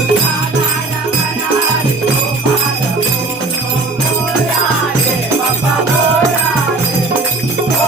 Oh!